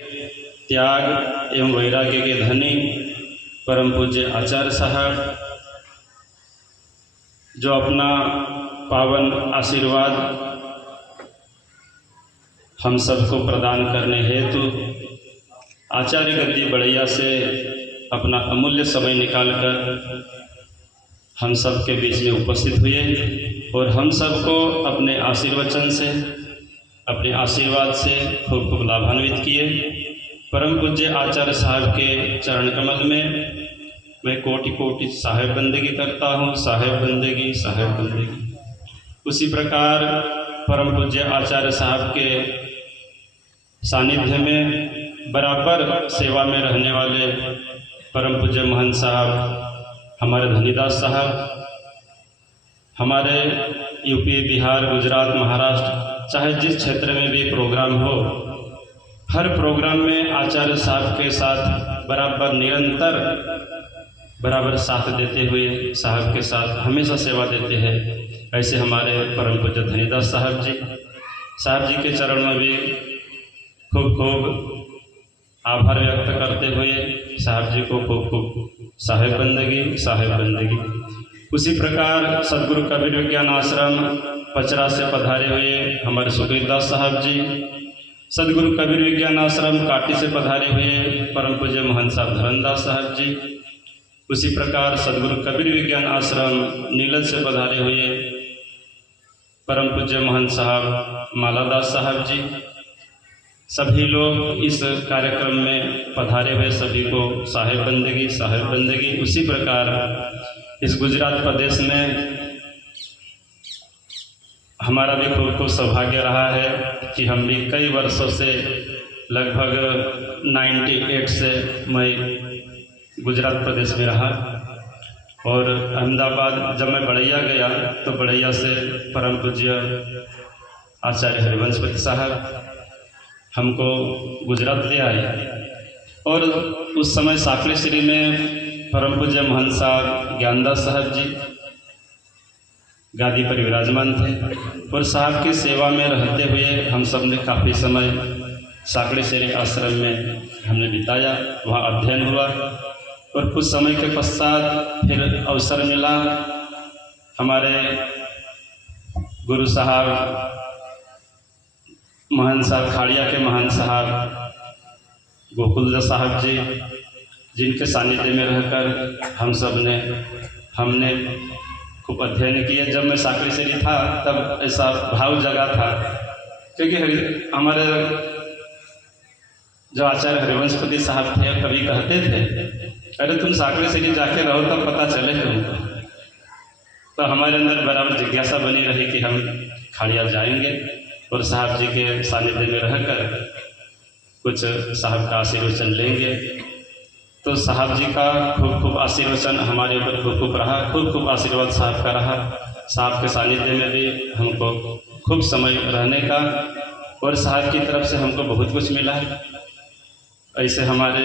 त्याग एवं वैराग्य के धनी परम पूज्य आचार्य साहब, जो अपना पावन आशीर्वाद हम सबको प्रदान करने हेतु आचार्य गद्दी बड़ैया से अपना अमूल्य समय निकालकर हम सब के बीच में उपस्थित हुए और हम सबको अपने आशीर्वचन से, अपने आशीर्वाद से खूब खूब लाभान्वित किए। परम पूज्य आचार्य साहब के चरण कमल में मैं कोटि कोटि साहेब बंदगी करता हूँ। साहेब बंदगी, साहेब बंदगी। उसी प्रकार परम पूज्य आचार्य साहब के सानिध्य में बराबर सेवा में रहने वाले परम पूज्य महंत साहब, हमारे धनीदास साहब, हमारे यूपी, बिहार, गुजरात, महाराष्ट्र, चाहे जिस क्षेत्र में भी प्रोग्राम हो, हर प्रोग्राम में आचार्य साहब के साथ बराबर निरंतर बराबर साथ देते हुए, साहब के साथ हमेशा सेवा देते हैं। ऐसे हमारे परम पूज्य धनीदास साहब जी के चरण में भी खूब खूब आभार व्यक्त करते हुए साहब जी को खूब खूब साहेब बंदगी, साहेब बंदगी। उसी प्रकार सदगुरु कबीर विज्ञान आश्रम पचरा से पधारे हुए हमारे सुखरीदास साहब जी, सदगुरु कबीर विज्ञान आश्रम काटी से पधारे हुए परम पूज्य महंत साहब धरमदास साहब जी, उसी प्रकार सदगुरु कबीर विज्ञान आश्रम नीलज से पधारे हुए परम पूज्य महंत साहब मालादास साहब जी, सभी लोग इस कार्यक्रम में पधारे हुए सभी को साहेब बंदगी, साहेब बंदगी। उसी प्रकार इस गुजरात प्रदेश में हमारा भी खूब खूब सौभाग्य रहा है कि हम भी कई वर्षों से, लगभग 98 से मैं गुजरात प्रदेश में रहा और अहमदाबाद जब मैं बड़ैया गया तो बड़ैया से परम पूज्य आचार्य हरिवंशपति साहब हमको गुजरात ले आए और उस समय साकड़ी श्री में परम पूज्य महंत साहब ज्ञानदास साहब जी गादी पर विराजमान थे और साहब की सेवा में रहते हुए हम सब ने काफ़ी समय साकड़ी श्री आश्रम में हमने बिताया, वहाँ अध्ययन हुआ और कुछ समय के पश्चात फिर अवसर मिला हमारे गुरु साहब महंत साहब खाड़िया के महंत साहब गोकुलदास साहब जी, जिनके सानिध्य में रहकर हमने खूब अध्ययन किया। जब मैं साकड़ी श्री था तब ऐसा भाव जगा था, क्योंकि हमारे जो आचार्य हरिवंशपति साहब थे कभी कहते थे, अरे तुम साकड़ी श्री जाके रहो तब पता चले तुमको। तो हमारे अंदर बराबर जिज्ञासा बनी रही कि हम खाड़िया जाएंगे और साहब जी के सानिध्य में रहकर कुछ साहब का आशीर्वचन लेंगे। तो साहब जी का खूब खूब आशीर्वचन हमारे ऊपर खूब खूब रहा, खूब खूब आशीर्वाद साहब का रहा। साहब के सानिध्य में भी हमको खूब समय रहने का और साहब की तरफ से हमको बहुत कुछ मिला है। ऐसे हमारे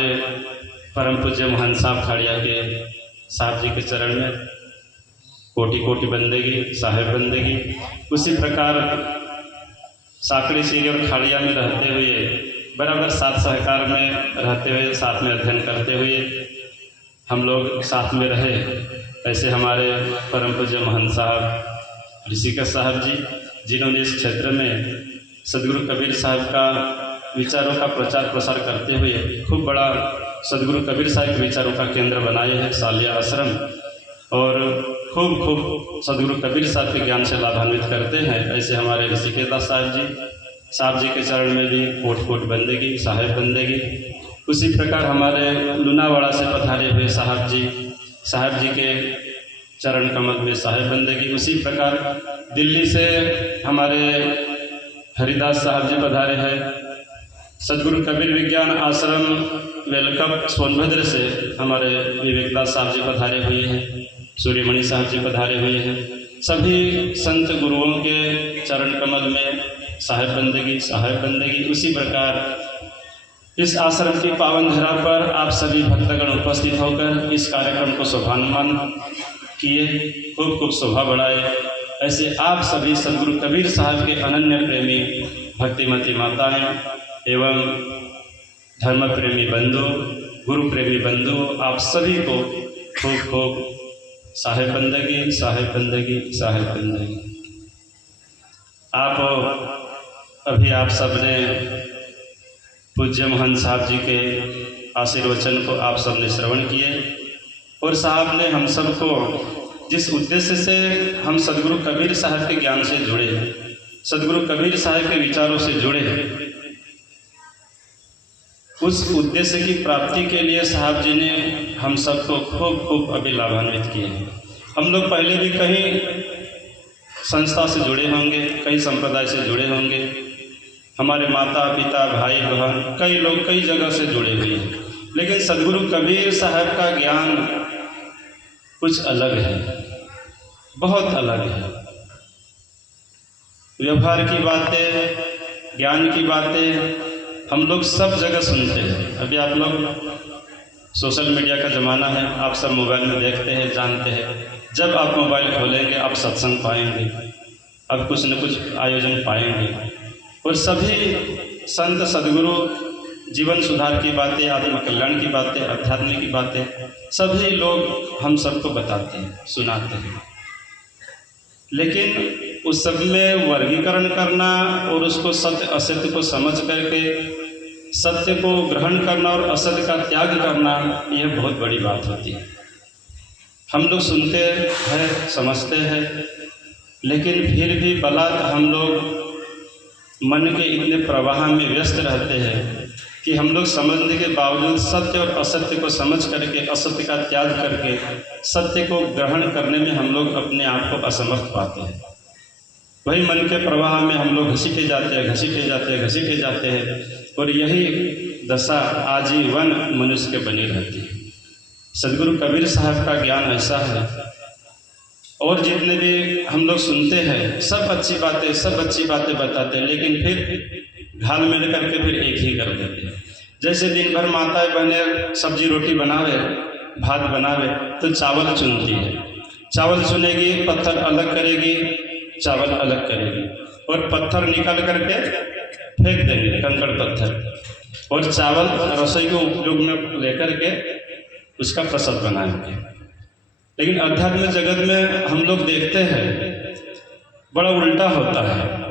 परम पूज्य महंत साहब खाड़िया के साहब जी के चरण में कोटि कोटि बंदगी, साहेब बंदगी। उसी प्रकार साकड़ी श्री और खाड़िया में रहते हुए बराबर साथ सहकार में रहते हुए, साथ में अध्ययन करते हुए हम लोग साथ में रहे। ऐसे हमारे परम पूज्य महंत साहब ऋषिकेश साहब जी, जिन्होंने इस क्षेत्र में सदगुरु कबीर साहब का विचारों का प्रचार प्रसार करते हुए खूब बड़ा सदगुरु कबीर साहब के विचारों का केंद्र बनाए हैं सालिया आश्रम, और खूब खूब सदगुरु कबीर साहब के ज्ञान से लाभान्वित करते हैं। ऐसे हमारे ऋषिकेश दास साहब जी के चरण में भी कोट कोट बंदगी, साहेब बंदगी। उसी प्रकार हमारे लुनावाड़ा से पधारे हुए साहब जी के चरण कमल में साहेब बंदगी। उसी प्रकार दिल्ली से हमारे हरिदास साहब जी पधारे हैं। सदगुरु कबीर विज्ञान आश्रम वेलकम सोनभद्र से हमारे विवेकदास साहब जी पधारे हुए हैं, सूर्यमणि साहब जी पधारे हुए हैं। सभी संत गुरुओं के चरण कमल में साहेब बंदगी, साहेब बंदगी। उसी प्रकार इस आश्रम की पावन धरा पर आप सभी भक्तगण उपस्थित होकर इस कार्यक्रम को शोभान्वित किए, खूब खूब शोभा बढ़ाए। ऐसे आप सभी सदगुरु कबीर साहब के अनन्य प्रेमी भक्तिमती माताएं एवं धर्म प्रेमी बंधु, गुरु प्रेमी बंधु, आप सभी को खूब खूब साहिब बंदगी, साहिब बंदगी, साहिब बंदगी। अभी आप सब ने पूज्य महंत साहब जी के आशीर्वचन को आप सब ने श्रवण किए और साहब ने हम सब को जिस उद्देश्य से हम सदगुरु कबीर साहब के ज्ञान से जुड़े, सदगुरु कबीर साहब के विचारों से जुड़े, उस उद्देश्य की प्राप्ति के लिए साहब जी ने हम सबको खूब खूब अभी लाभान्वित किए हैं। हम लोग पहले भी कहीं संस्था से जुड़े होंगे, कई संप्रदाय से जुड़े होंगे, हमारे माता पिता भाई बहन कई लोग कई जगह से जुड़े हुए हैं, लेकिन सदगुरु कबीर साहब का ज्ञान कुछ अलग है, बहुत अलग है। व्यवहार की बातें, ज्ञान की बातें हम लोग सब जगह सुनते हैं। अभी आप लोग सोशल मीडिया का ज़माना है, आप सब मोबाइल में देखते हैं, जानते हैं। जब आप मोबाइल खोलेंगे आप सत्संग पाएंगे, अब कुछ न कुछ आयोजन पाएंगे और सभी संत सदगुरु जीवन सुधार की बातें, आत्म कल्याण की बातें, अध्यात्म की बातें सभी लोग हम सबको बताते हैं, सुनाते हैं। लेकिन उस सब में वर्गीकरण करना और उसको सत्य असत्य को समझ करके सत्य को ग्रहण करना और असत्य का त्याग करना, यह बहुत बड़ी बात होती है। हम लोग सुनते हैं, समझते हैं, लेकिन फिर भी बलात् हम लोग मन के इतने प्रवाह में व्यस्त रहते हैं कि हम लोग समझने के बावजूद सत्य और असत्य को समझ करके, असत्य का त्याग करके सत्य को ग्रहण करने में हम लोग अपने आप को असमर्थ पाते हैं। वही मन के प्रवाह में हम लोग घसीटे जाते हैं, घसीटे जाते हैं, घसीटे जाते हैं और यही दशा आजीवन मनुष्य के बनी रहती है। सदगुरु कबीर साहब का ज्ञान ऐसा है और जितने भी हम लोग सुनते हैं सब अच्छी बातें बताते हैं, लेकिन फिर घाल मिल करके फिर एक ही कर देते हैं। जैसे दिन भर माताएं बहनें सब्जी रोटी बनावे, भात बनावे तो चावल चुनती है, चावल चुनेगी, पत्थर अलग करेगी, चावल अलग करेगी और पत्थर निकाल करके फेंक देंगे, कंकड़ पत्थर, और चावल रसोई के उपयोग में लेकर के उसका प्रसाद बनाएंगे। लेकिन अध्यात्म जगत में हम लोग देखते हैं बड़ा उल्टा होता है।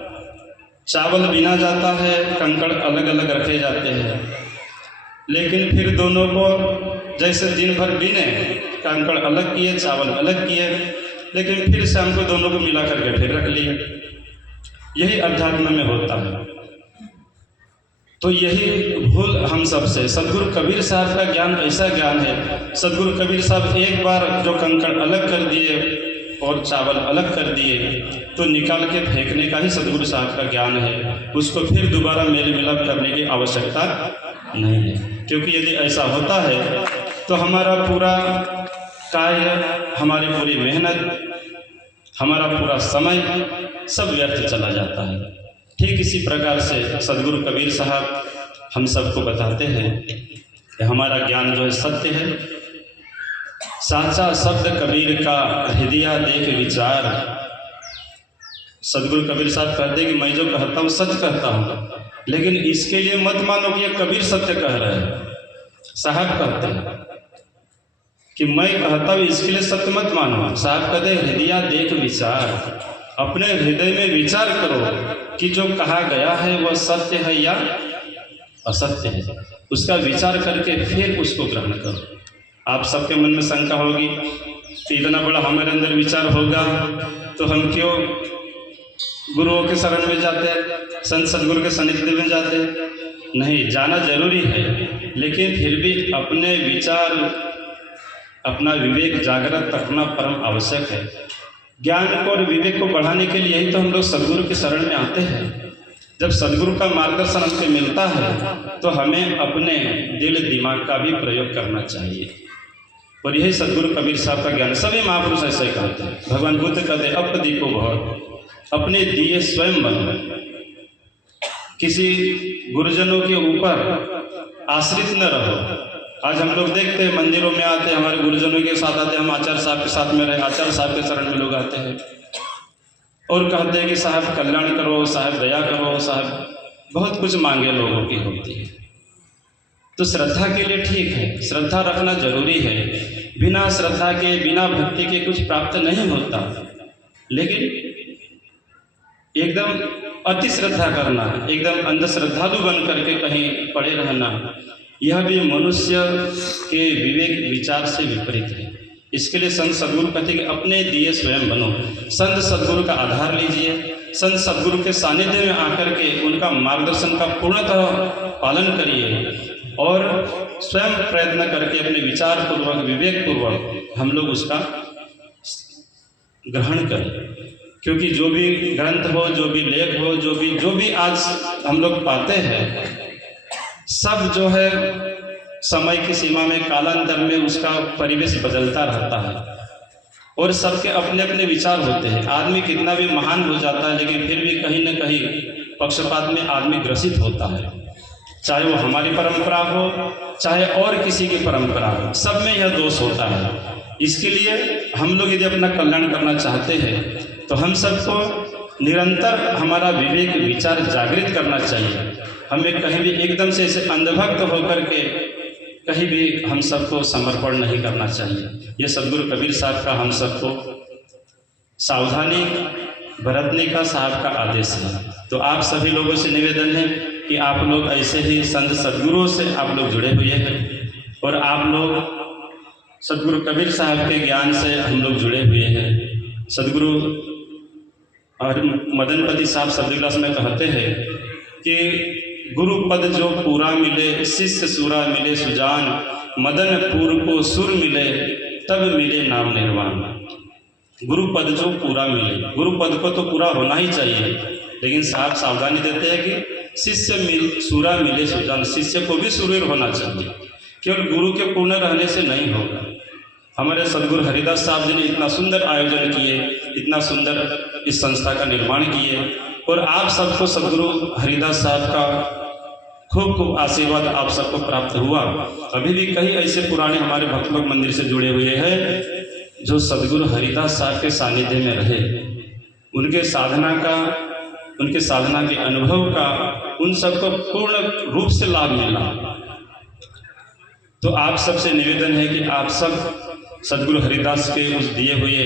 चावल बीना जाता है, कंकड़ अलग अलग रखे जाते हैं, लेकिन फिर दोनों को जैसे दिन भर बीने, कंकड़ अलग किए, चावल अलग किए, लेकिन फिर से हमको दोनों को मिला करके फिर रख लिए। यही अध्यात्म में होता है। तो यही भूल हम सबसे। सदगुरु कबीर साहब का ज्ञान ऐसा ज्ञान है, सदगुरु कबीर साहब एक बार जो कंकड़ अलग कर दिए और चावल अलग कर दिए तो निकाल के फेंकने का ही सदगुरु साहब का ज्ञान है। उसको फिर दोबारा मेल मिलाप करने की आवश्यकता नहीं है, क्योंकि यदि ऐसा होता है तो हमारा पूरा कार्य, हमारी पूरी मेहनत, हमारा पूरा समय सब व्यर्थ चला जाता है। ठीक इसी प्रकार से सदगुरु कबीर साहब हम सबको बताते हैं कि हमारा ज्ञान जो है सत्य है। साचा शब्द कबीर का हृदय देख विचार। सदगुरु कबीर साहब कहते हैं कि मैं जो कहता हूँ सच कहता हूँ, लेकिन इसके लिए मत मानो कि ये कबीर सत्य कह रहे हैं। साहब कहते हैं कि मैं कहता हूँ इसके लिए सत्य मत मानो। साहब कहते हैं हृदय देख विचार, अपने हृदय में विचार करो कि जो कहा गया है वह सत्य है या असत्य है। उसका विचार करके फिर उसको ग्रहण करो। आप सबके मन में शंका होगी कि इतना बड़ा हमारे अंदर विचार होगा तो हम क्यों गुरुओं के शरण में जाते हैं, संत सदगुरु के सानिध्य में जाते हैं? नहीं, जाना जरूरी है, लेकिन फिर भी अपने विचार, अपना विवेक जागृत रखना परम आवश्यक है। ज्ञान को और विवेक को बढ़ाने के लिए ही तो हम लोग सदगुरु के शरण में आते हैं। जब सदगुरु का मार्गदर्शन हमको मिलता है तो हमें अपने दिल दिमाग का भी प्रयोग करना चाहिए। और यही सदगुरु कबीर साहब का ज्ञान। सभी महापुरुष ऐसे कहते हैं। भगवान बुद्ध कहते हैं अप दीपो भव, अपने दिए स्वयं बनो। किसी गुरुजनों के ऊपर आश्रित न रहो। आज हम लोग देखते हैं मंदिरों में आते हैं, हमारे गुरुजनों के साथ आते हैं, हम आचार्य साहब के साथ में रहे, आचार्य साहब के शरण में लोग आते हैं और कहते हैं कि साहब कल्याण करो, साहब दया करो, साहब बहुत कुछ मांगे लोगों की होती है। तो श्रद्धा के लिए ठीक है, श्रद्धा रखना जरूरी है। बिना श्रद्धा के, बिना भक्ति के कुछ प्राप्त नहीं होता। लेकिन एकदम अति श्रद्धा करना, एकदम अंधश्रद्धालु बन करके कहीं पड़े रहना, यह भी मनुष्य के विवेक विचार से विपरीत है। इसके लिए संत सद्गुरु कहते हैं कि अपने दिए स्वयं बनो। संत सद्गुरु का आधार लीजिए, संत सद्गुरु के सानिध्य में आकर के उनका मार्गदर्शन का पूर्णतः पालन करिए और स्वयं प्रयत्न करके अपने विचार पूर्वक, विवेक पूर्वक हम लोग उसका ग्रहण करें। क्योंकि जो भी ग्रंथ हो, जो भी लेख हो, जो भी आज हम लोग पाते हैं, सब जो है समय की सीमा में, कालांतर में उसका परिवेश बदलता रहता है और सबके अपने अपने विचार होते हैं। आदमी कितना भी महान हो जाता है, लेकिन फिर भी कहीं न कहीं पक्षपात में आदमी ग्रसित होता है। चाहे वो हमारी परंपरा हो, चाहे और किसी की परंपरा हो, सब में यह दोष होता है। इसके लिए हम लोग यदि अपना कल्याण करना चाहते हैं तो हम सबको निरंतर हमारा विवेक विचार जागृत करना चाहिए। हमें कहीं भी एकदम से ऐसे अंधभक्त होकर के कहीं भी हम सबको समर्पण नहीं करना चाहिए। ये सद्गुरु कबीर साहब का हम सबको सावधानी बरतने का साहब का आदेश है। तो आप सभी लोगों से निवेदन है कि आप लोग ऐसे ही संत सद्गुरुओं से आप लोग जुड़े हुए हैं और आप लोग सद्गुरु कबीर साहब के ज्ञान से हम लोग जुड़े हुए हैं। सद्गुरु और मदनपति साहब शब्दविलास में कहते हैं कि गुरु पद जो पूरा मिले, शिष्य सूरा मिले सुजान, मदन पूर को सुर मिले, तब मिले नाम निर्वाण। गुरु पद जो पूरा मिले, गुरु पद को तो पूरा होना ही चाहिए, लेकिन साहब सावधानी देते हैं कि शिष्य सूरा मिले सुजान, शिष्य को भी सुरीर होना चाहिए। केवल गुरु के पूर्ण रहने से नहीं होगा। हमारे सद्गुरु हरिदास साहब जी ने इतना सुंदर आयोजन किए, इतना सुंदर इस संस्था का निर्माण किए और आप सबको सद्गुरु हरिदास साहब का खूब खूब आशीर्वाद आप सबको प्राप्त हुआ। अभी भी कई ऐसे पुराने हमारे भक्त लोग मंदिर से जुड़े हुए हैं जो सद्गुरु हरिदास साहब के सानिध्य में रहे, उनके साधना के अनुभव का उन सबको पूर्ण रूप से लाभ मिला। तो आप सबसे निवेदन है कि आप सब सद्गुरु हरिदास के उस दिए हुए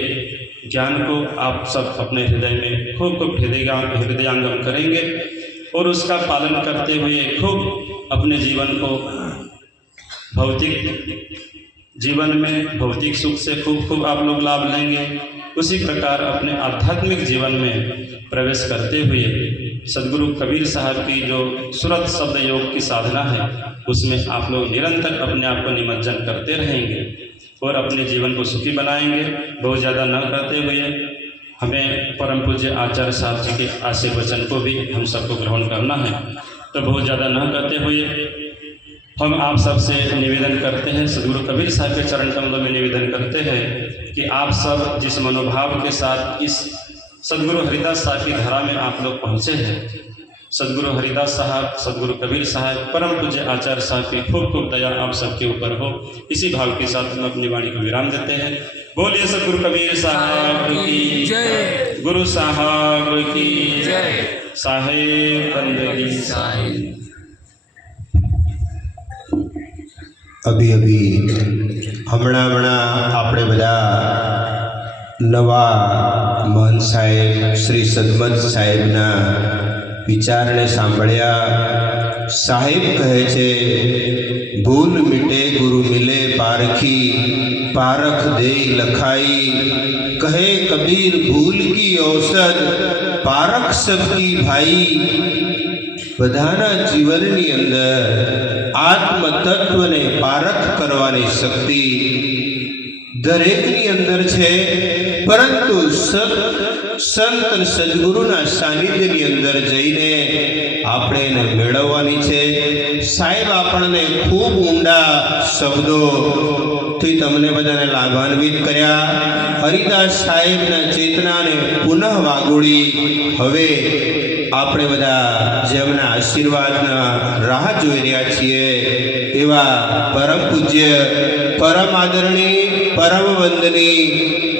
ज्ञान को आप सब अपने हृदय में खूब खूब हृदयांगम करेंगे और उसका पालन करते हुए खूब अपने जीवन को भौतिक जीवन में भौतिक सुख से खूब आप लोग लाभ लेंगे। उसी प्रकार अपने आध्यात्मिक जीवन में प्रवेश करते हुए सद्गुरु कबीर साहब की जो सुरत शब्द योग की साधना है, उसमें आप लोग निरंतर अपने आप को निमज्जन करते रहेंगे और अपने जीवन को सुखी बनाएंगे। बहुत ज़्यादा न करते हुए हमें परम पूज्य आचार्य साहब जी के आशीर्वचन को भी हम सबको ग्रहण करना है। तो बहुत ज़्यादा न करते हुए हम आप सबसे निवेदन करते हैं, सद्गुरु कबीर साहब के चरण कमलों में निवेदन करते हैं कि आप सब जिस मनोभाव के साथ इस सद्गुरु हरिदास साहब की धारा में आप लोग पहुँचे हैं, सद्गुरु हरिदास साहब, सद्गुरु कबीर साहब, परम पूज्य आचार्य साहब की खूब खूब दया आप सबके ऊपर हो। इसी भाव के साथ हम अपनी वाणी को विराम देते हैं। बोलिए सद्गुरु कबीर साहब की जय, गुरु साहब की जय, साहेब बंदगी साहेब। अभी हमણાં આપણે બધા નવા મહંત સાહેબ શ્રી સદમત સાહેબના વિચારને સાંભળ્યા। સાહેબ કહે છે, ભૂલ મિટે ગુરુ મિલે પારખી, પારખ દે લખાઈ। कहे कबीर भूल की औषध, पारख सबकी भाई। बधाना जीवननी अंदर आत्म तत्व ने पारख करवानी शक्ति दरेकनी अंदर छे, परंतु संत सद्गुरुना सानिध्यनी अंदर जईने आपणे एने मेळववानी छे। साहेब आपणे खूब ऊंडा शब्दो थी तमने बधाने लाभान्वित कर्या। हरिदास साहेबना चेतनाने पुनः वागोळी हवे આપણે બધા જેમના આશીર્વાદના રાહ જોઈ રહ્યા છીએ એવા પરમ પૂજ્ય, પરમ આદરણીય, પરમ વંદની,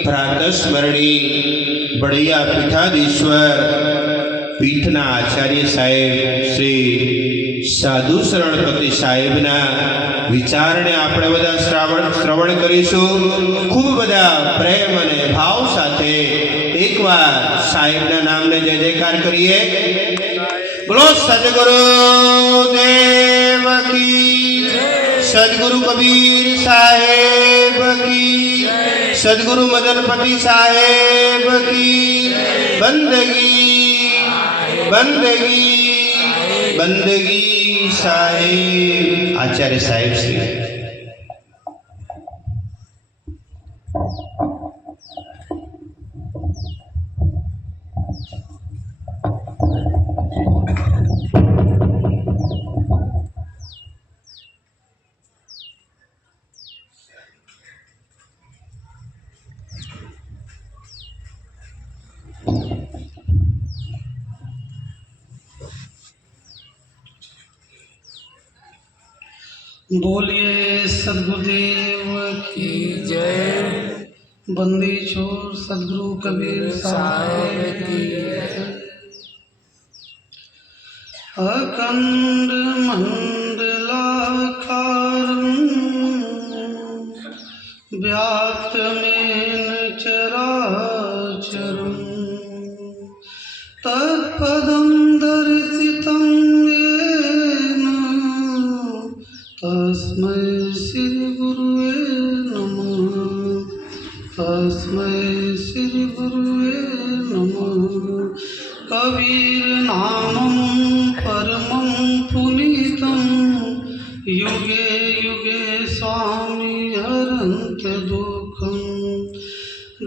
પ્રાતસ્મરણી બળિયા પીઠાધીશ્વર પીઠના આચાર્ય સાહેબ શ્રી સાધુ શરણપતિ સાહેબના વિચારને આપણે બધા શ્રવણ કરીશું. ખૂબ બધા પ્રેમ અને ભાવ સાથે એકવાર સાહેબના નામને જય જયકાર કરીએ. બોલો સદગુરુ દેવ કી, સદગુરુ કબીર સાહેબ કી, સદગુરુ મદનપતિ સાહેબ કી. બંદગી બંદગી બંદગી સાહેબ. આચાર્ય સાહેબ શ્રી. बोलिए सदगुरुदेव की जय। बंदी छोर सदगुरु कबीर साहेब की जय। अखंड मंडलाकारं व्याप्तमेन चराचरं तत्पदं दर्शितं येन तस्मै श्री गुरुवे नमः। तस्मै श्री गुरुवे नमः। कबीर नामं परमं पुनीतं युगे युगे स्वामी हरन्त दुःखं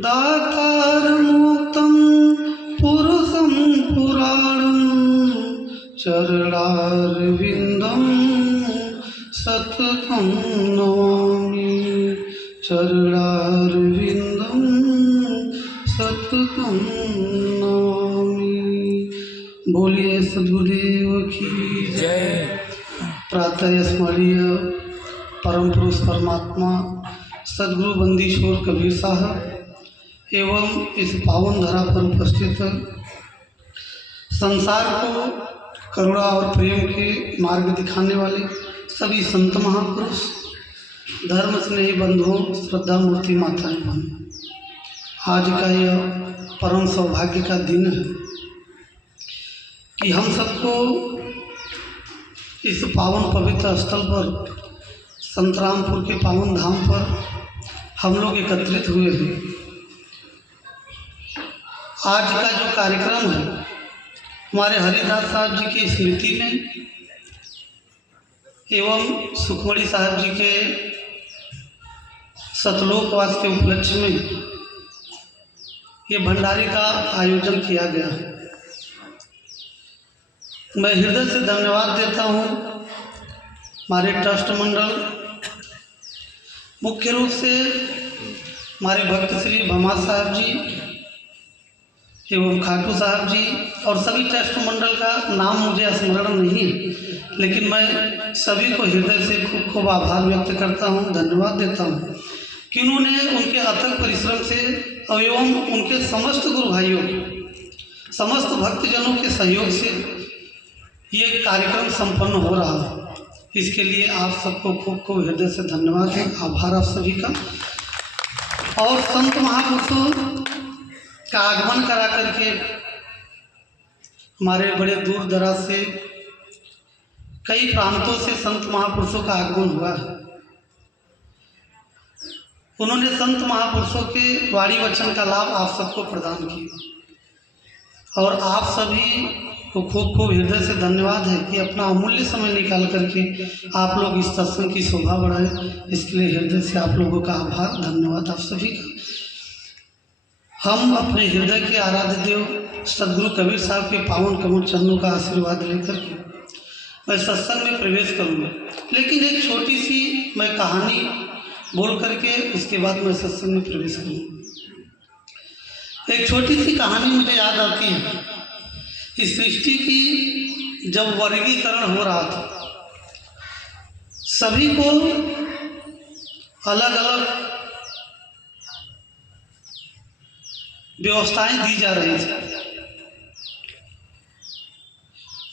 दातारमुक्तं पुरुषं पुराणं चरणारविन्दं सततं नमामि। चरणारविन्दं सततं नमामि। बोलिए सद्गुरुदेव की जय। प्रातः स्मरणीय परम पुरुष परमात्मा सद्गुरु बंदीश्वर कबीर साहब एवं इस पावन धरा पर उपस्थित संसार को करुणा और प्रेम के मार्ग दिखाने वाले सभी संत महापुरुष, धर्म स्नेही बंधुओं, श्रद्धा मूर्ति माताएं बहन, आज का यह परम सौभाग्य का दिन है कि हम सबको इस पावन पवित्र स्थल पर संतरामपुर के पावन धाम पर हम लोग एकत्रित हुए हैं। आज का जो कार्यक्रम है हमारे हरिदास साहब जी की स्मृति में एवं सुखमणी साहब जी के सतलोकवास के उपलक्ष्य में ये भंडारे का आयोजन किया गया है। मैं हृदय से धन्यवाद देता हूँ हमारे ट्रस्ट मंडल, मुख्य रूप से हमारे भक्त श्री भमा साहब जी एवं खाटू साहब जी और सभी ट्रस्ट मंडल का नाम मुझे स्मरण नहीं है, लेकिन मैं सभी को हृदय से खूब खूब आभार व्यक्त करता हूँ, धन्यवाद देता हूँ कि उन्होंने उनके अथक परिश्रम से एवं उनके समस्त गुरु भाइयों, समस्त भक्तजनों के सहयोग से ये कार्यक्रम संपन्न हो रहा है। इसके लिए आप सबको खूब खूब हृदय से धन्यवाद है, आभार आप सभी का। और संत महापुरुषों का आगमन करा करके हमारे बड़े दूर दराज से कई प्रांतों से संत महापुरुषों का आगमन हुआ है। उन्होंने संत महापुरुषों के वाणी वचन का लाभ आप सबको प्रदान किया और आप सभी को खूब खूब हृदय से धन्यवाद है कि अपना अमूल्य समय निकाल करके आप लोग इस सत्संग की शोभा बढ़ाए। इसके लिए हृदय से आप लोगों का आभार, धन्यवाद आप सभी का। हम अपने हृदय के आराध्य देव सद्गुरु कबीर साहब के पावन कमल चरणों का आशीर्वाद लेकर के मैं सत्संग में प्रवेश करूंगा, लेकिन एक छोटी सी मैं कहानी बोल करके उसके बाद मैं सत्संग में प्रवेश करूंगा। एक छोटी सी कहानी मुझे याद आती है। इस सृष्टि की जब वर्गीकरण हो रहा था, सभी को अलग अलग व्यवस्थाएं दी जा रही थी।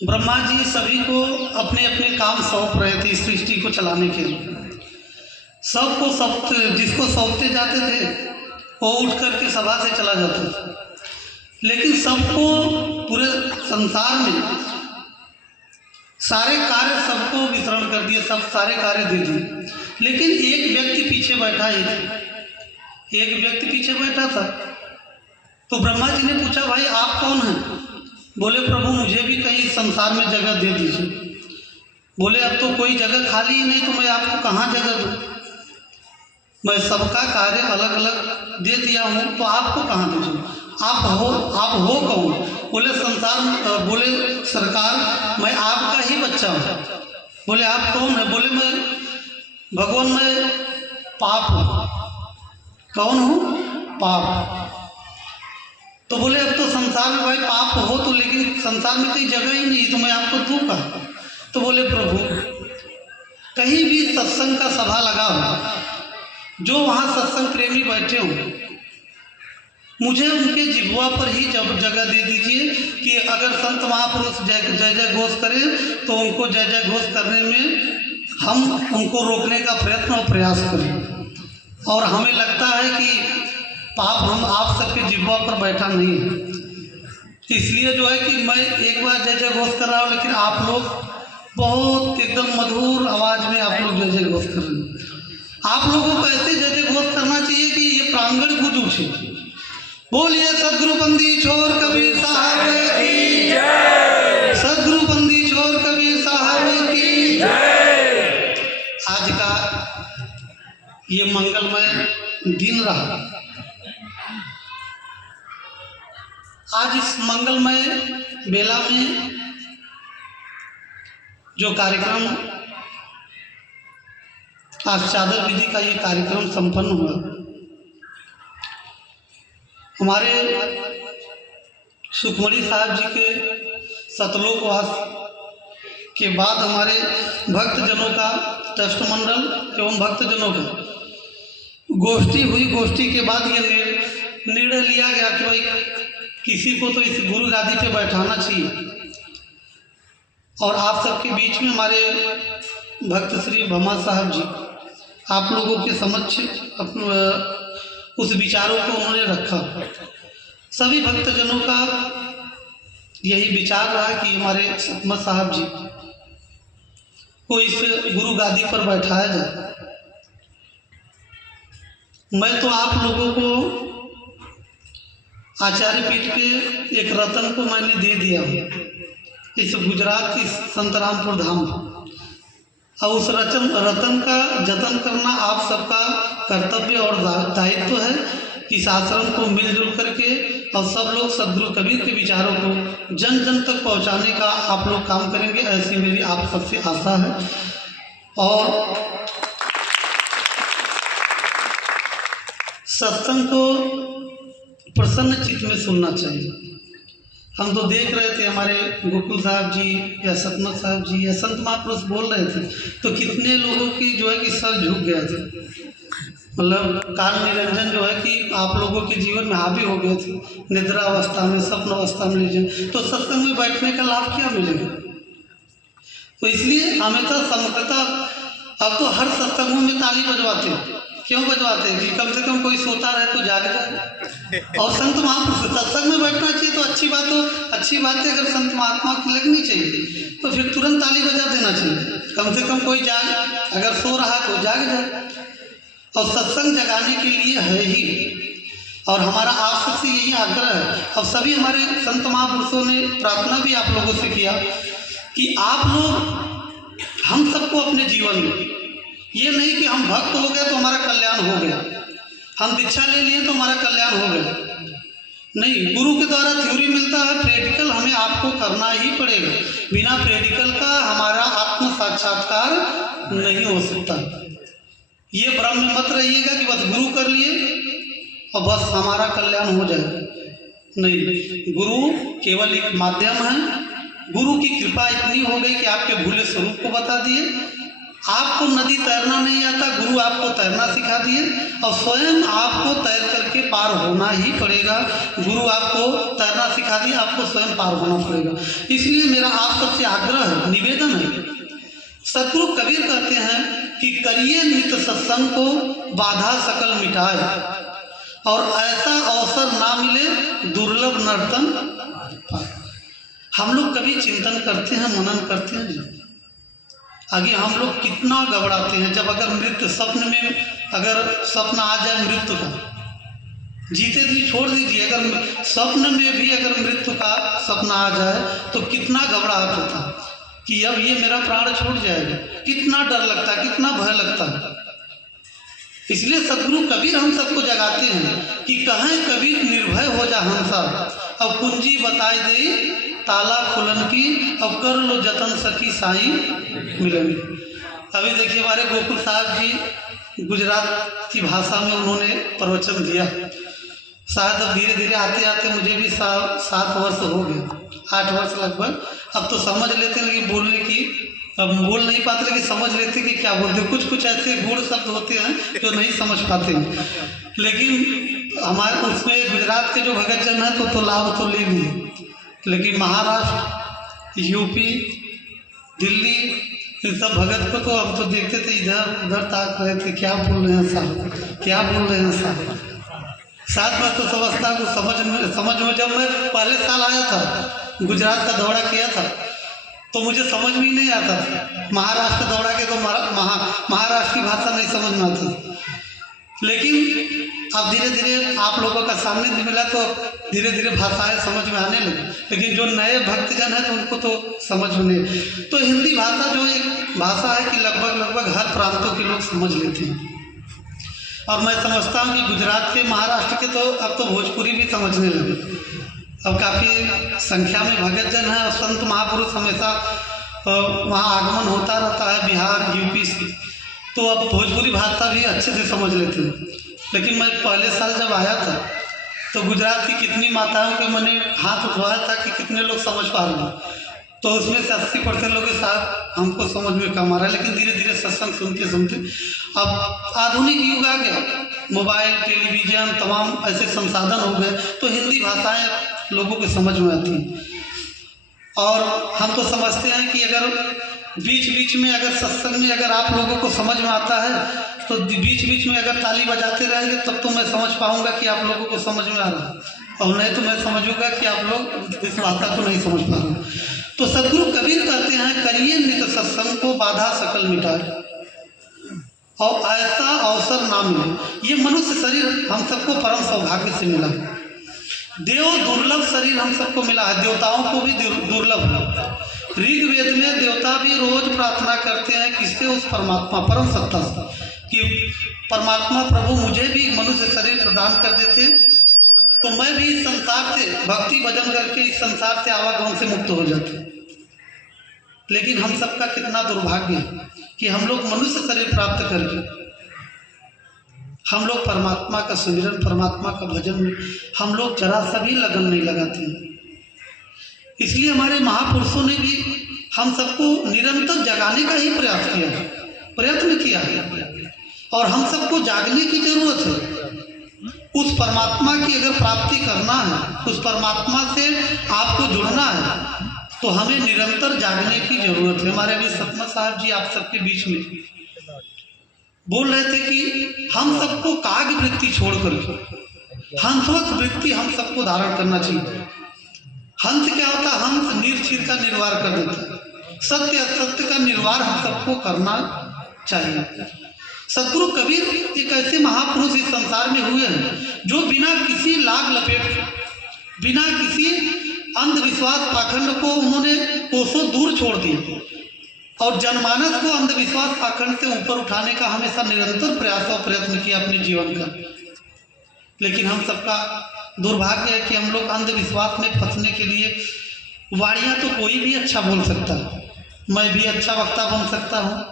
ब्रह्मा जी सभी को अपने अपने काम सौंप रहे थे इस सृष्टि को चलाने के लिए। सबको सब जिसको सौंपते जाते थे वो उठ करके सभा से चला जाता था, लेकिन सबको पूरे संसार में सारे कार्य सबको वितरण कर दिए, सब सारे कार्य दे दिए, लेकिन एक व्यक्ति पीछे बैठा ही था। एक व्यक्ति पीछे बैठा था। तो ब्रह्मा जी ने पूछा, भाई आप कौन हैं? बोले, प्रभु मुझे भी कहीं संसार में जगह दे दीजिए। बोले, अब तो कोई जगह खाली ही नहीं, तो मैं आपको कहाँ जगह दूँ? मैं सबका कार्य अलग अलग दे दिया हूँ, तो आपको कहाँ दे दूँ? आप हो कौन? बोले, संसार बोले सरकार मैं आपका ही बच्चा हूँ। बोले, आप कौन है? बोले, मैं भगवान, मैं पाप हूँ। कौन हूँ? पाप। तो बोले, अब तो संसार में भाई पाप हो तो, लेकिन संसार में कहीं जगह ही नहीं, तो मैं आपको दूँ कहाँ? तो बोले, प्रभु कहीं भी सत्संग का सभा लगा हो, जो वहाँ सत्संग प्रेमी बैठे हों, मुझे उनके जिह्वा पर ही जगह दे दीजिए कि अगर संत महापुरुष जय जय घोष करें तो उनको जय जय घोष करने में हम उनको रोकने का प्रयत्न और प्रयास करें। और हमें लगता है कि पाप हम आप सबके जिह्वा पर बैठा नहीं है, इसलिए जो है कि मैं एक बार जय जय घोष कर रहा हूँ, लेकिन आप लोग बहुत एकदम मधुर आवाज़ में आप लोग जय जय घोष कर रहे हैं। आप लोगों को ऐसे जय जय घोष करना चाहिए कि ये प्रांगण गूंज उठे। बोलिए सदगुरु बंदी छोर कबीर साहब की जय। सदगुरु बंदी छोर कबीर साहब की जय। आज का ये मंगलमय दिन रहा। आज इस मंगलमय बेला में जो कार्यक्रम, आज चादर विधि का ये कार्यक्रम संपन्न हुआ। हमारे सुखमणि साहब जी के सतलोकवास के बाद हमारे भक्तजनों का ट्रस्ट मंडल एवं भक्तजनों का गोष्ठी हुई। गोष्ठी के बाद ये निर्णय लिया गया कि भाई किसी को तो इस गुरु गादी पे बैठाना चाहिए। और आप सबके बीच में हमारे भक्त श्री भमा साहब जी आप लोगों के समक्ष उस विचारों को उन्होंने रखा। सभी भक्तजनों का यही विचार रहा कि हमारे सतमा साहब जी को इस गुरु गादी पर बैठाया जाए। मैं तो आप लोगों को आचार्य पीठ के एक रतन को मैंने दे दिया हूँ, इस गुजरात की संतरामपुर धाम। और उस रतन का जतन करना आप सबका कर्तव्य और दायित्व है। इस आश्रम को मिलजुल करके और सब लोग सदगुरु कबीर के विचारों को जन जन तक पहुंचाने का आप लोग काम करेंगे, ऐसी मेरी आप सबसे आशा है। और सत्संग को प्रसन्न चित्त में सुनना चाहिए। हम तो देख रहे थे हमारे गोकुल साहब जी या सतमत साहब जी या संत महापुरुष बोल रहे थे, तो कितने लोगों की जो है कि सर झुक गया था। मतलब काल निरंजन जो है कि आप लोगों के जीवन में हावी हो गए थे, निद्रा अवस्था में, स्वप्न अवस्था में लीजिए, तो सत्संग में बैठने का लाभ क्या मिलेगा? तो इसलिए हमेशा समकता, अब तो हर सत्संगों में ताली बजवाते हैं। क्यों बजवाते हैं? कि कम से कम कोई सोता रहे तो जाग जाए। और संत महापुरुष सत्संग में बैठना चाहिए, तो अच्छी बात है। अगर संत महात्मा की लगनी चाहिए तो फिर तुरंत ताली बजा देना चाहिए। कम से कम कोई जाग, अगर सो रहा तो जाग जाए। और सत्संग जगाने के लिए है ही, और हमारा आप सबसे यही आग्रह है। और सभी हमारे संत महापुरुषों ने प्रार्थना भी आप लोगों से किया कि आप लोग हम सबको अपने जीवन में, ये नहीं कि हम भक्त हो गए तो हमारा कल्याण हो गया, हम दीक्षा ले लिए तो हमारा कल्याण हो गया। नहीं, गुरु के द्वारा थ्योरी मिलता है, प्रैक्टिकल हमें आपको करना ही पड़ेगा। बिना प्रैक्टिकल का हमारा आत्म साक्षात्कार नहीं हो सकता। ये भ्रम में मत रहिएगा कि बस गुरु कर लिए और बस हमारा कल्याण हो जाए। नहीं, गुरु केवल एक माध्यम है। गुरु की कृपा इतनी हो गई कि आपके भूले स्वरूप को बता दिए। आपको नदी तैरना नहीं आता, गुरु आपको तैरना सिखा दिए और स्वयं आपको तैर कर करके पार होना ही पड़ेगा। गुरु आपको तैरना सिखा दिया, आपको स्वयं पार होना पड़ेगा। इसलिए मेरा आप सबसे आग्रह है, निवेदन है। सतगुरु कबीर कहते हैं कि करिए नित सत्संग को, बाधा सकल मिटाए, और ऐसा अवसर ना मिले दुर्लभ नर्तन पाए। हम लोग कभी चिंतन करते हैं, मनन करते हैं जी, आगे हम लोग कितना घबराते हैं जब अगर मृत्यु स्वप्न में, अगर स्वप्न आ जाए मृत्यु का, जीते जी छोड़ दीजिए, अगर स्वप्न में भी अगर मृत्यु का स्वप्न आ जाए तो कितना घबराहट होता है कि अब ये मेरा प्राण छूट जाएगा। कितना डर लगता है, कितना भय लगता है। इसलिए सतगुरु कबीर हम सबको जगाते हैं कि कहें कबीर निर्भय हो जा हंसा, अब कुंजी बताई दे ताला खुलन की, अब कर लो जतन सखी साई मिलन। अभी देखिए हमारे गोकुल साहब जी गुजरात की भाषा में उन्होंने प्रवचन दिया। शायद अब धीरे धीरे आते आते मुझे भी 7 वर्ष हो गए, 8 वर्ष लगभग। अब तो समझ लेते हैं, लेकिन बोलने की अब बोल नहीं पाते, लेकिन समझ लेते कि क्या बोलते हैं। कुछ कुछ ऐसे गूढ़ शब्द होते हैं जो नहीं समझ पाते हैं, लेकिन हमारे उसमें गुजरात के जो भगत जन हैं तो लाभ तो ले लिए, लेकिन महाराष्ट्र, यूपी, दिल्ली, इन सब भगत को तो हम तो देखते थे इधर उधर ताक रहे थे, क्या बोल रहे हैं साहब, क्या बोल रहे हैं साहब। साथ में तो समझता को समझ में जब मैं पहले साल आया था, गुजरात का दौरा किया था, तो मुझे समझ में ही नहीं आता था। महाराष्ट्र दौरा के तो महाराष्ट्र की भाषा नहीं समझ में आती, लेकिन अब धीरे धीरे आप लोगों का सामने मिला तो धीरे धीरे भाषाएं समझ में आने लगी। लेकिन जो नए भक्तजन हैं तो उनको तो समझ में नहीं। तो हिंदी भाषा जो एक भाषा है कि लगभग हर प्रांतों के लोग समझ लेते हैं। और मैं समझता हूँ कि गुजरात के, महाराष्ट्र के तो अब तो भोजपुरी भी समझने लगे। अब काफ़ी संख्या में भगत जन हैं और संत महापुरुष हमेशा वहाँ आगमन होता रहता है बिहार, यूपी से, तो अब भोजपुरी भाषा भी अच्छे से समझ लेते हैं। लेकिन मैं पहले साल जब आया था तो गुजरात की कितनी माताओं के मैंने हाथ उठवाया था कि कितने लोग समझ पा रहे हैं, तो उसमें से 80% लोग साहब हमको समझ में कम आ रहा है। लेकिन धीरे धीरे सत्संग सुनते सुनते अब आधुनिक युग आ गया, मोबाइल, टेलीविज़न, तमाम ऐसे संसाधन हो गए, तो हिंदी भाषाएं लोगों को समझ में आती हैं। और हम तो समझते हैं कि अगर बीच बीच में अगर सत्संग में अगर आप लोगों को समझ में आता है तो बीच बीच में अगर ताली बजाते रहेंगे तब तो मैं समझ पाऊंगा कि आप लोगों को समझ में आ रहा है, और नहीं तो मैं समझूंगा कि आप लोग इस भाषा को नहीं समझ पा रहे। तो सतगुरु कबीर कहते हैं करिए नित सत्संग को, बाधा सकल मिटाए, और ऐसा अवसर ना मिले। ये मनुष्य शरीर हम सबको परम सौभाग्य से मिला है। देव दुर्लभ शरीर हम सबको मिला है, देवताओं को भी दुर्लभ है। ऋग्वेद में देवता भी रोज प्रार्थना करते हैं किससे? उस परमात्मा, परम सत्ता से, कि परमात्मा प्रभु मुझे भी मनुष्य शरीर प्रदान कर देते तो मैं भी इस संसार से भक्ति भजन करके इस संसार से आवागमन से मुक्त हो जाते। लेकिन हम सबका कितना दुर्भाग्य है कि हम लोग मनुष्य शरीर प्राप्त करके हम लोग परमात्मा का सुमिरन, परमात्मा का भजन में हम लोग जरा सा भी लगन नहीं लगाते हैं। इसलिए हमारे महापुरुषों ने भी हम सबको निरंतर जगाने का ही प्रयत्न किया है, और हम सबको जागने की जरूरत है। उस परमात्मा की अगर प्राप्ति करना है, उस परमात्मा से आपको जुड़ना है, तो हमें निरंतर जागने की जरूरत है। हमारे अभी सतमा साहब जी आप सबके बीच में बोल रहे थे कि हम सबको काग वृत्ति छोड़कर हंसवत वृत्ति हम सबको धारण करना चाहिए। हंस क्या होता है? हंस निर्चीर का निर्वाह कर देता है। सत्य असत्य का निर्वाह हम सबको करना चाहिए। सतगुरु कबीर एक ऐसे महापुरुष इस संसार में हुए हैं जो बिना किसी लाग लपेट, बिना किसी अंधविश्वास पाखंड को उन्होंने कोसों दूर छोड़ दिया, और जनमानस को अंधविश्वास पाखंड से ऊपर उठाने का हमेशा निरंतर प्रयास और प्रयत्न किया अपने जीवन का। लेकिन हम सबका दुर्भाग्य है कि हम लोग अंधविश्वास में फंसने के लिए, वाणियाँ तो कोई भी अच्छा बोल सकता है, मैं भी अच्छा वक्ता बन सकता हूँ,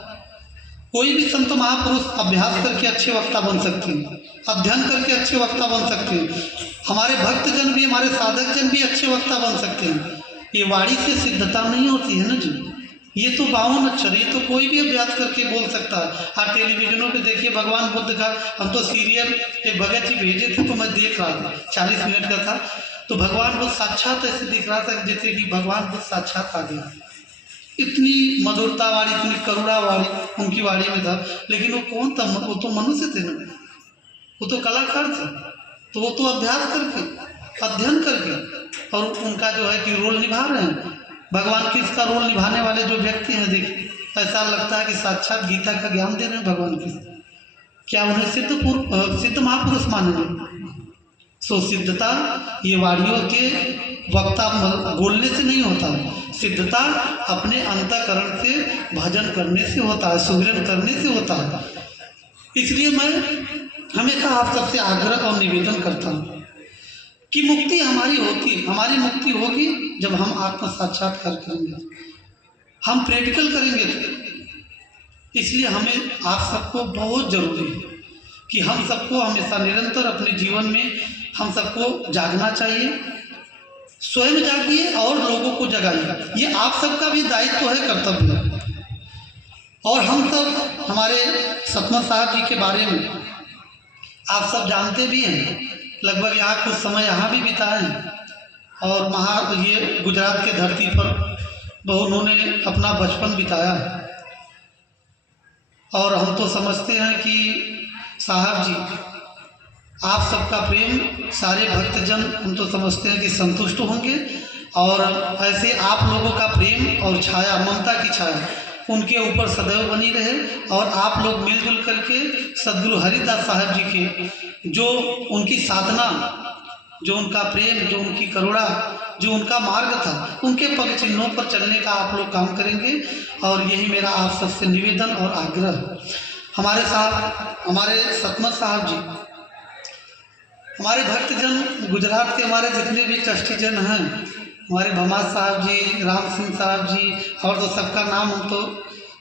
कोई भी संत महापुरुष अभ्यास करके अच्छे वक्ता बन सकते हैं, अध्ययन करके अच्छे वक्ता बन सकते हैं, हमारे भक्तजन भी, हमारे साधक जन भी अच्छे वक्ता बन सकते हैं। ये वाणी से सिद्धता नहीं होती है ना जी, ये तो 52 अक्षर, ये तो कोई भी अभ्यास करके बोल सकता है। आप टेलीविजनों पे देखिए भगवान बुद्ध का, हम तो सीरियल एक भगत जी भेजे थे तो मैं देख रहा था, 40 मिनट का था, तो भगवान बुद्ध साक्षात ऐसे दिख रहा था जैसे कि भगवान बुद्ध साक्षात आ गया। इतनी मधुरता वाली, इतनी करुणा वाली उनकी वाणी में था। लेकिन वो कौन था? वो तो मनुष्य थे ना, वो तो कलाकार थे, तो वो तो अभ्यास करके, अध्ययन करके और उनका जो है कि रोल निभा रहे हैं। भगवान कृष्ण का रोल निभाने वाले जो व्यक्ति हैं, देखिए ऐसा लगता है कि साक्षात गीता का ज्ञान दे रहे हैं भगवान कृष्ण। क्या उन्हें सिद्ध महापुरुष मानेंगे? सो सिद्धता ये वाणियों के वक्ता बोलने से नहीं होता, सिद्धता अपने अंतःकरण से भजन करने से होता है, सुमिरन करने से होता है। इसलिए मैं हमेशा आप सबसे आग्रह और निवेदन करता हूँ कि मुक्ति हमारी मुक्ति होगी जब हम आत्म साक्षात्कार करेंगे, हम प्रैक्टिकल करेंगे। इसलिए हमें आप सबको बहुत जरूरी है कि हम सबको हमेशा निरंतर अपने जीवन में हम सबको जागना चाहिए। स्वयं जागिए और लोगों को जगाइए, ये आप सबका भी दायित्व है, कर्तव्य है। और हम सब हमारे सतमत साहब जी के बारे में आप सब जानते भी हैं, लगभग यहाँ कुछ समय यहाँ भी बिताए हैं और ये गुजरात के धरती पर बहुत उन्होंने अपना बचपन बिताया है। और हम तो समझते हैं कि साहब जी आप सबका प्रेम, सारे भक्तजन हम तो समझते हैं कि संतुष्ट होंगे और ऐसे आप लोगों का प्रेम और छाया, ममता की छाया उनके ऊपर सदैव बनी रहे और आप लोग मिलजुल करके सद्गुरु हरिदास साहब जी के जो उनकी साधना, जो उनका प्रेम, जो उनकी करुणा, जो उनका मार्ग था, उनके पग चिन्हों पर चलने का आप लोग काम करेंगे। और यही मेरा आप सबसे निवेदन और आग्रह। हमारे सतमत साहब जी, हमारे भक्तजन गुजरात के हमारे जितने भी ट्रस्टीजन हैं, हमारे भमाद साहब जी, राम सिंह साहब जी, और तो सबका नाम हम तो,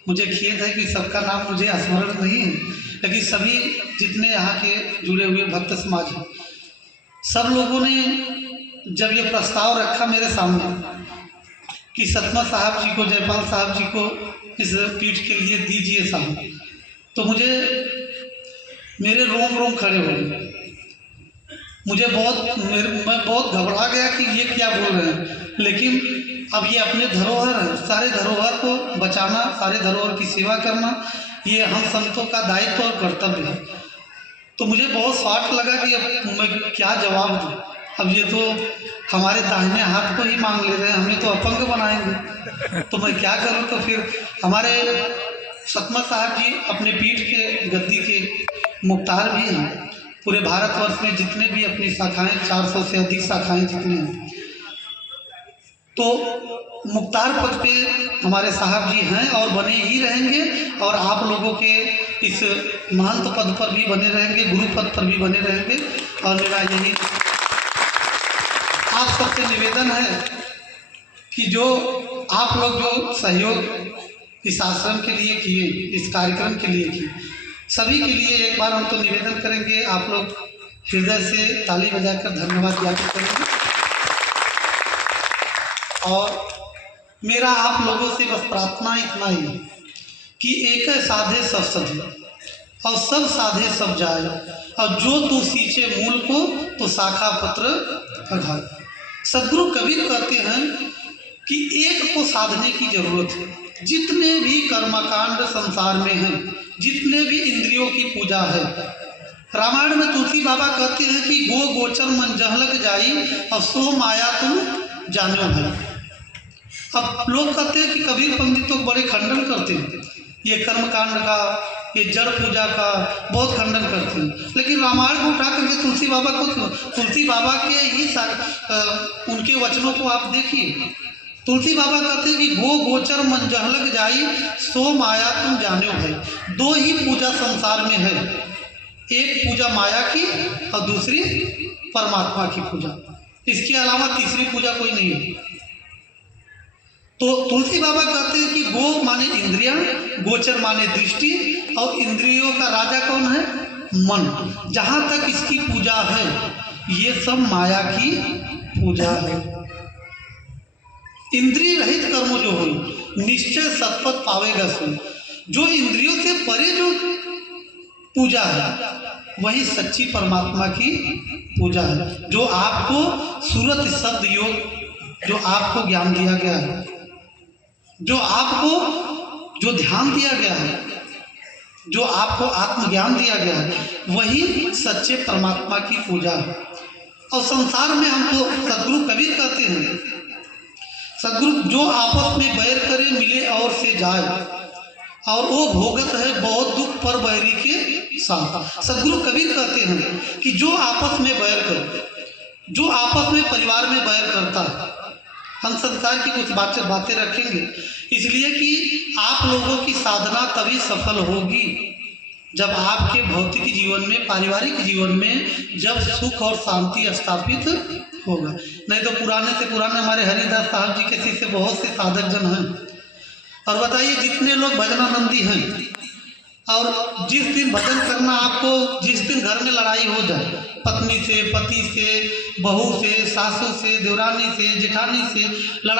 मुझे खेद है कि सबका नाम मुझे स्मरण नहीं है, लेकिन सभी जितने यहाँ के जुड़े हुए भक्त समाज हैं, सब लोगों ने जब ये प्रस्ताव रखा मेरे सामने कि सतमत साहब जी को, जयपाल साहब जी को इस पीठ के लिए दीजिए साहब, तो मेरे रोम रोम खड़े हो गए। मैं बहुत घबरा गया कि ये क्या बोल रहे हैं। लेकिन अब ये अपने धरोहर है, सारे धरोहर को बचाना, सारे धरोहर की सेवा करना, ये हम संतों का दायित्व और कर्तव्य है। तो मुझे बहुत स्वार्थ लगा कि अब मैं क्या जवाब दूँ। अब ये तो हमारे दाहिने हाथ को ही मांग ले रहे हैं, हमें तो अपंग बनाएंगे, तो मैं क्या करूँ। तो फिर हमारे सतमत साहब जी अपने पीठ के गद्दी के मुख्तार भी हैं। पूरे भारतवर्ष में जितने भी अपनी शाखाएं, 400 से अधिक शाखाएं जितनी हैं, तो मुख्तार पद पे हमारे साहब जी हैं और बने ही रहेंगे। और आप लोगों के इस महंत पद पर भी बने रहेंगे, गुरु पद पर भी बने रहेंगे। और मेरा यही आप सबसे निवेदन है कि जो आप लोग जो सहयोग इस आश्रम के लिए किए, इस कार्यक्रम के लिए किए, सभी के लिए एक बार हम तो निवेदन करेंगे, आप लोग हृदय से ताली बजाकर धन्यवाद ज्ञापित करेंगे। और मेरा आप लोगों से बस प्रार्थना इतना ही है कि एक साधे सब सधे और सब साधे सब जाए, और जो तू सींचे मूल को तो शाखा पत्र अघाए। सद्गुरु कबीर कहते हैं कि एक को साधने की जरूरत है। जितने भी कर्मकांड संसार में हैं, जितने भी इंद्रियों की पूजा है, रामायण में तुलसी बाबा कहते हैं कि गो गोचर मन जहलक जाई और सो माया तुम जानो भाई। अब लोग कहते हैं कि कबीर पंडित तो बड़े खंडन करते हैं, ये कर्मकांड का, ये जड़ पूजा का बहुत खंडन करते हैं। लेकिन रामायण को उठा करके तुलसी बाबा के ही उनके वचनों को आप देखिए। तुलसी बाबा कहते हैं कि गो गोचर मन जहलक जाई सो माया तुम जानो भाई। दो ही पूजा संसार में है, एक पूजा माया की और दूसरी परमात्मा की पूजा। इसके अलावा तीसरी पूजा कोई नहीं है। तो तुलसी बाबा कहते हैं कि गो माने इंद्रियां, गोचर माने दृष्टि, और इंद्रियों का राजा कौन है? मन। जहाँ तक इसकी पूजा है, ये सब माया की पूजा है। इंद्रिय रहित कर्म जो हो, निश्चय सतपथ पावेगा सो। जो इंद्रियों से परे जो पूजा है वही सच्ची परमात्मा की पूजा है। जो आपको सूरत शब्द योग जो आपको ज्ञान दिया गया है, जो आपको जो ध्यान दिया गया है, जो आपको आत्मज्ञान दिया गया है, वही सच्चे परमात्मा की पूजा है। और संसार में हमको सदगुरु कबीर कहते हैं, सदगुरु जो आपस में बैर करे मिले और से जाए, और वो भोगत है बहुत दुख पर बैरी के साथ। सदगुरु कबीर कहते हैं कि जो आपस में बैर करे, जो आपस में परिवार में बैर करता है, हम संसार की कुछ बातें रखेंगे इसलिए कि आप लोगों की साधना तभी सफल होगी जब आपके भौतिक जीवन में, पारिवारिक जीवन में जब सुख और शांति स्थापित होगा। नहीं तो पुराने से पुराने हमारे हरिदास साहब जी के शिष्य बहुत से साधक जन हैं। और बताइए जितने लोग भजनानंदी हैं, और जिस दिन भजन करना आपको, जिस दिन घर में लड़ाई हो जाए पत्नी से, पति से, बहू से, सासू से, देवरानी से, जेठानी से लड़ाई